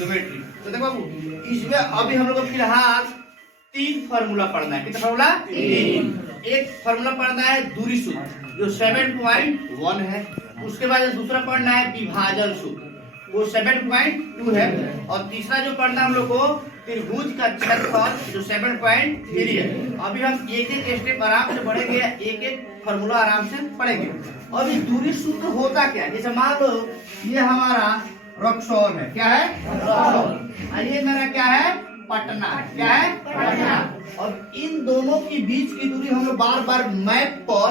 Geometry. तो देखो बाबू, इसमें अभी हम लोग को फिलहाल 3 फार्मूला पढ़ना है। कितना फार्मूला? 3। एक फार्मूला पढ़ना है दूरी सूत्र जो 7.1 है। उसके बाद दूसरा पढ़ना है विभाजन सूत्र, वो 7.2 है। और तीसरा जो पढ़ना हम लोग को त्रिभुज का क्षेत्रफल जो 7.3 है। अभी हम एक एक स्टेप आराम से बढ़ेंगे, एक एक फार्मूला आराम से पढ़ेंगे। और ये दूरी सूत्र होता क्या है? जैसे मान लो ये हमारा रक्सौल है, क्या है? रक्सौल। ये मेरा क्या है? पटना है, क्या है? पटना। और इन दोनों के बीच की दूरी हम लोग बार बार मैप पर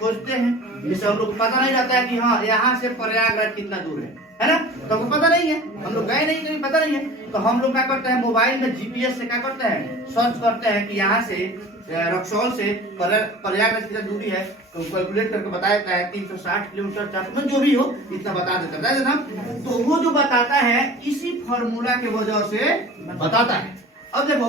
खोजते हैं। जैसे हम लोग पता नहीं रहता है कि हाँ यहाँ से प्रयागराज कितना दूर है ना? तो हमको पता नहीं है, हम लोग गए नहीं, कभी पता नहीं है। तो हम लोग क्या करते हैं, मोबाइल में जीपीएस से क्या करते हैं, सर्च करते हैं कि यहाँ से रक्सौल से प्रयागराज कितना दूरी है। तो कैलकुलेट करके बता देता है 360 किलोमीटर 400 जो भी हो इतना बता देता है ना। तो वो जो बताता है इसी फॉर्मूला के वजह से बताता है। अब देखो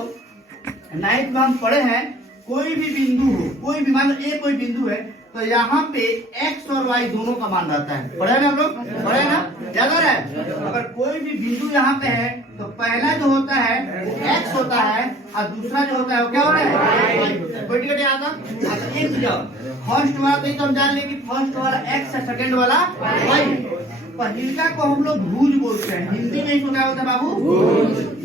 9th में हम पढ़े हैं, कोई भी बिंदु हो, कोई भी मान लो ए कोई बिंदु है, तो यहाँ पे x और y दोनों का मान रहता है। पढ़े ना हम लोग? पढ़े ना? याद आ रहा है? अगर कोई भी बिंदु यहाँ पे है तो पहला जो होता है वो x होता है और दूसरा जो होता है वो क्या होता है? y होता है। कोई टिकट याद आता? एक जाओ फर्स्ट वाला तो हम जान लें कि फर्स्ट वाला x है, सेकंड वाला y। पहिलका को हम लोग भुज बोलते हैं, हिंदी में इसको क्या बोलते हैं बाबू?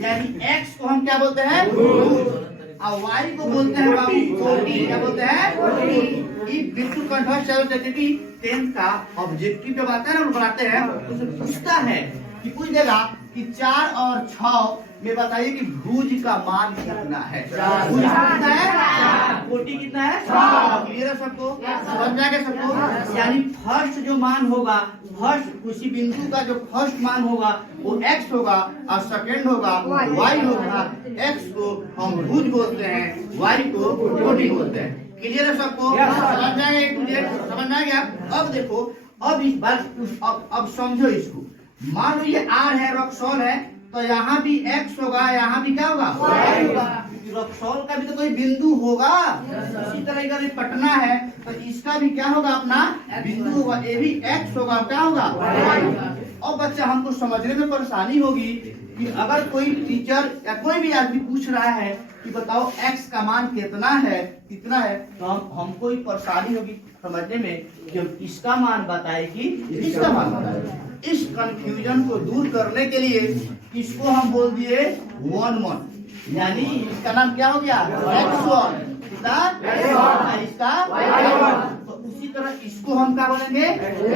यानी x को हम क्या बोलते हैं? भुज। और y को बोलते हैं बाबू कोटि। क्या बोलते हैं? ये बिल्कुल कन्फर्म चल जाते कि 10th का ऑब्जेक्टिव जब आता है ना, बनाते हैं तो उसे पूछता है कि पूछ देगा कि 4 और 6 में बताइए कि भुज का मान कितना है? भुज कितना है? कोटि कितना है? क्लियर है सबको? समझ में आ गया सबको? यानी फर्स्ट जो मान होगा, फर्स्ट उसी बिंदु का जो फर्स्ट मान होगा वो x होगा और सेकंड होगा y होगा। x को हम भुज बोलते हैं, y को कोटि बोलते हैं। क्लियर है सबको? समझ आएगा? समझ आ गया? अब देखो, अब इस बात अब समझो इसको। मान लो ये R है, रक्सौल है, तो यहाँ भी x होगा, यहाँ भी क्या होगा? y होगा। रक्सौल का भी तो कोई बिंदु होगा। इसी तरह का पटना है तो इसका भी क्या होगा? अपना बिंदु होगा, ये भी x होगा, क्या होगा? y होगा। और बच्चा हमको समझने में परेशानी होगी कि अगर कोई टीचर या कोई भी आदमी पूछ रहा है कि बताओ x का मान कितना है, कितना है, तो हमको ही परेशानी होगी समझने में कि हम इसका मान बताए कि इसका मान बताए। इस कंफ्यूजन को दूर करने के लिए इसको हम बोल दिए 1 यानी इसका नाम क्या हो गया? x1। कितना? इसका y1। तो उसी तरह इसको हम क्या बोलेंगे?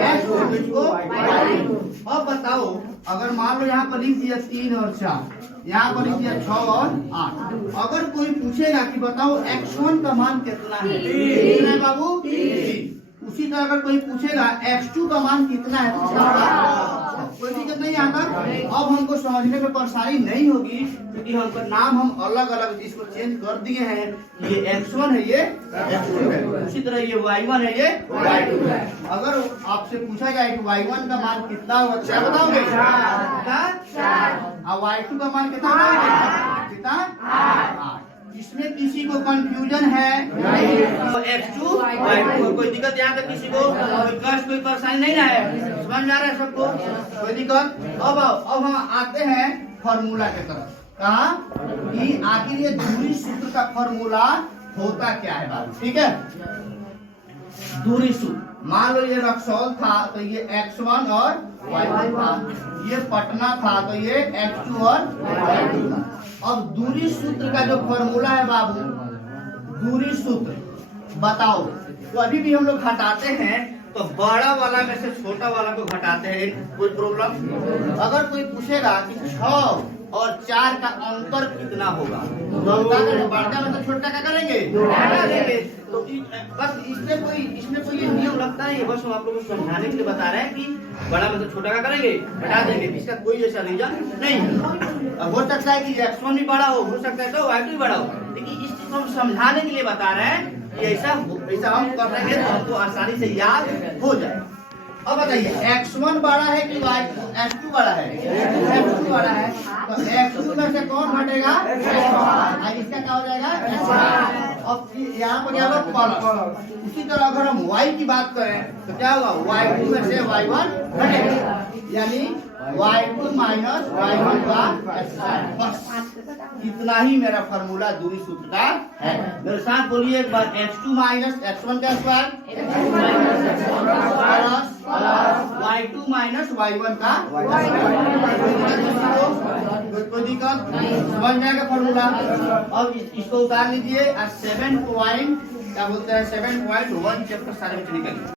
x2। इसको y2। अब बताओ, अगर मान लो यहाँ पर लिख दिया 3 और 4, यहाँ पर लिख दिया 6 और 8, अगर कोई पूछेगा कि बताओ x1 का मान कितना है? कितना है बाबू? 3। उसी तरह अगर कोई पूछेगा x2 का मान कितना है तो कोई दिक्कत नहीं आता। अब हमको समझने में परेशानी नहीं होगी क्योंकि हमको नाम हम अलग अलग इसको चेंज कर दिए हैं। ये x1 है, ये x2 है, उसी तरह ये y1 है, ये y2 है। अगर आपसे पूछा जाए कि y1 का मान कितना होगा, क्या बताओगे? 4। और y2 का मान कितना होगा? कितना? 8। इसमें किसी को कंफ्यूजन है नहीं? तो x2 y2 कोई दिक्कत यहाँ तक किसी को कोई परेशानी नहीं ना है? समझ में आ रहा है सबको? कोई दिक्कत? अब हम आते हैं फॉर्मूला के तरफ। कहा कि आखिर ये दूरी सूत्र का फॉर्मूला होता क्या है बाबू? ठीक है, दूरी सूत्र मान लो ये रक्सौल था तो ये x1 और y1 था, ये पटना था तो ये x2 और y2 था। अब दूरी सूत्र का जो फॉर्मूला है बाबू, दूरी सूत्र बताओ, तो अभी भी हम लोग घटाते हैं तो बड़ा वाला में से छोटा वाला को घटाते हैं, कोई प्रॉब्लम? अगर कोई पूछेगा कि 6 और 4 का अंतर कितना होगा, तो बड़का में तो छोटा का करेंगे, घटा देंगे। तो बस इसमें कोई नियम लगता है, बस हम आप लोगों को समझाने के लिए बता रहे हैं कि बड़ा में तो छोटा का करेंगे, घटा देंगे। इसका कोई ऐसा रीजन नहीं है। हो सकता है कि x1 भी बड़ा हो सकता है तो y2 भी बड़ा हो, लेकिन इस चीज को हम समझाने के लिए बता रहे हैं कि ऐसा हम कर रहे हैं तो हमको आसानी से याद हो जाए। अब बताइए x1 बड़ा है कि x2 बड़ा है? x2 बड़ा है, तो x2 में से कौन घटेगा? x1। इसका क्या हो जाएगा? x1। अब यहाँ पर क्या होगा? प्लस। उसी तरह अगर हम y की बात करें तो क्या होगा? y2 में से y1 घटेगा, यानी y2 माइनस y1 का स्क्वायर। बस इतना ही मेरा फॉर्मूला दूरी सूत्र का है। मेरे साथ बोलिए एक बार, x2 माइनस x1 का स्क्वायर y2 माइनस y1 का। कोई दिक्कत समझ में आएगा फॉर्मूला। अब इसको उतार लीजिए और 7 पॉइंट क्या बोलते हैं 7.1 चैप्टर सारे बच्चे निकलिए।